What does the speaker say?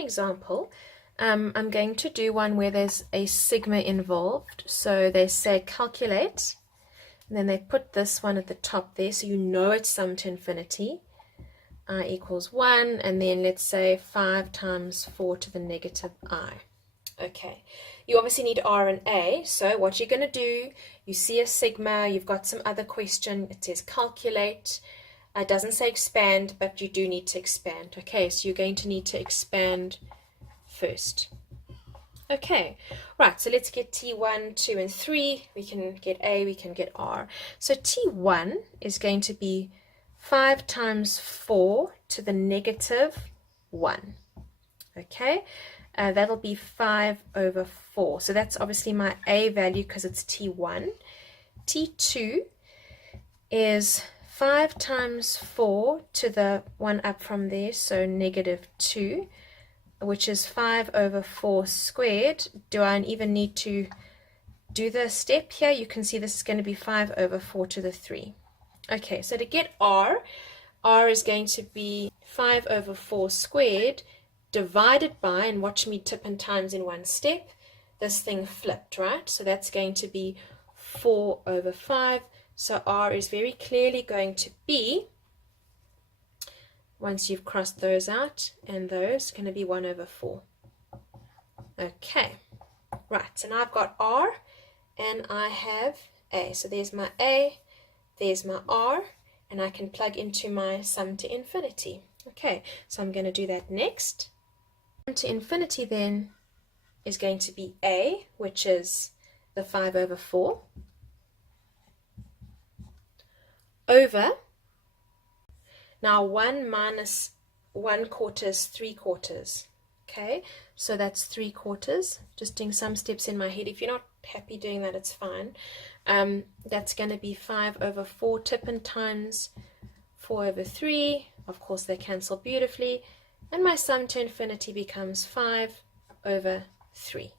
example. I'm going to do one where there's a sigma involved. So they say calculate, and then they put this one at the top there, so you know it's sum to infinity. I equals 1, and then let's say 5 times 4 to the negative I. Okay, you obviously need R and A, so what you're going to do, you see a sigma, you've got some other question, it says calculate, it doesn't say expand, but you do need to expand. Okay, so you're going to need to expand first. Okay, right, so let's get T1, 2, and 3. We can get A, we can get R. So T1 is going to be 5 times 4 to the negative 1. Okay, that'll be 5 over 4. So that's obviously my A value because it's T1. T2 is 5 times 4 to the one up from there, so negative 2, which is 5 over 4 squared. Do I even need to do the step here? You can see this is going to be 5 over 4 to the 3. Okay, so to get R is going to be 5 over 4 squared divided by, and watch me tip and times in one step, this thing flipped, right? So that's going to be 4 over 5. So R is very clearly going to be, once you've crossed those out and those, going to be 1 over 4. Okay, right, so now I've got R and I have A. So there's my A, there's my R, and I can plug into my sum to infinity. Okay, so I'm going to do that next. Sum to infinity then is going to be A, which is the 5 over 4, over, now 1 minus 1/4 is 3/4. Okay, so that's 3/4. Just doing some steps in my head. If you're not happy doing that, it's fine. That's going to be 5 over 4, tip and times 4 over 3. Of course, they cancel beautifully. And my sum to infinity becomes 5 over 3.